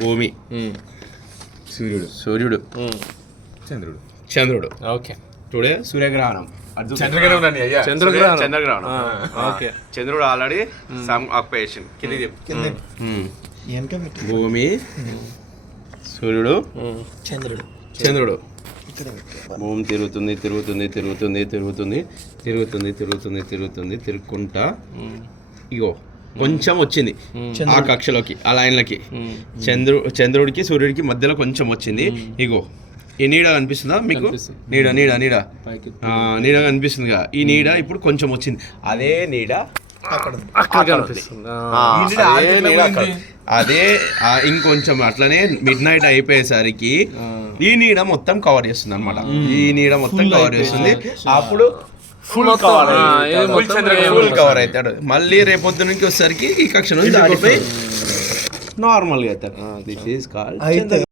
భూమి, సూర్యుడు, చంద్రుడు. ఓకే. టుడే సూర్యగ్రహణం, చంద్రగ్రహణం. ఓకే. చంద్రుడు ఆల్రెడీ సమ్ ఆక్యుపేషన్. భూమి, సూర్యుడు, చంద్రుడు. భూమి తిరుగుతుంది తిరుగుకుంటా ఇగో కొంచెం వచ్చింది ఆ కక్షలోకి, ఆ లైన్లకి. చంద్రుడికి సూర్యుడికి మధ్యలో కొంచెం వచ్చింది. ఇగో ఈ నీడ కనిపిస్తుందా మీకు? నీడ కనిపిస్తుంది కదా. ఈ నీడ ఇప్పుడు కొంచెం వచ్చింది. అదే నీడ అదే ఇంకొంచెం అట్లనే మిడ్ నైట్ అయిపోయేసరికి ఈ నీడ మొత్తం కవర్ చేస్తుంది అనమాట. ఈ నీడ మొత్తం కవర్ చేస్తుంది. అప్పుడు ఫుల్ కవర్ అవుతాడు. మళ్ళీ రేపొద్దునకి వచ్చేసరికి ఈ కక్ష నుంచి దాటిపోయి నార్మల్గా అవుతాడు. This is called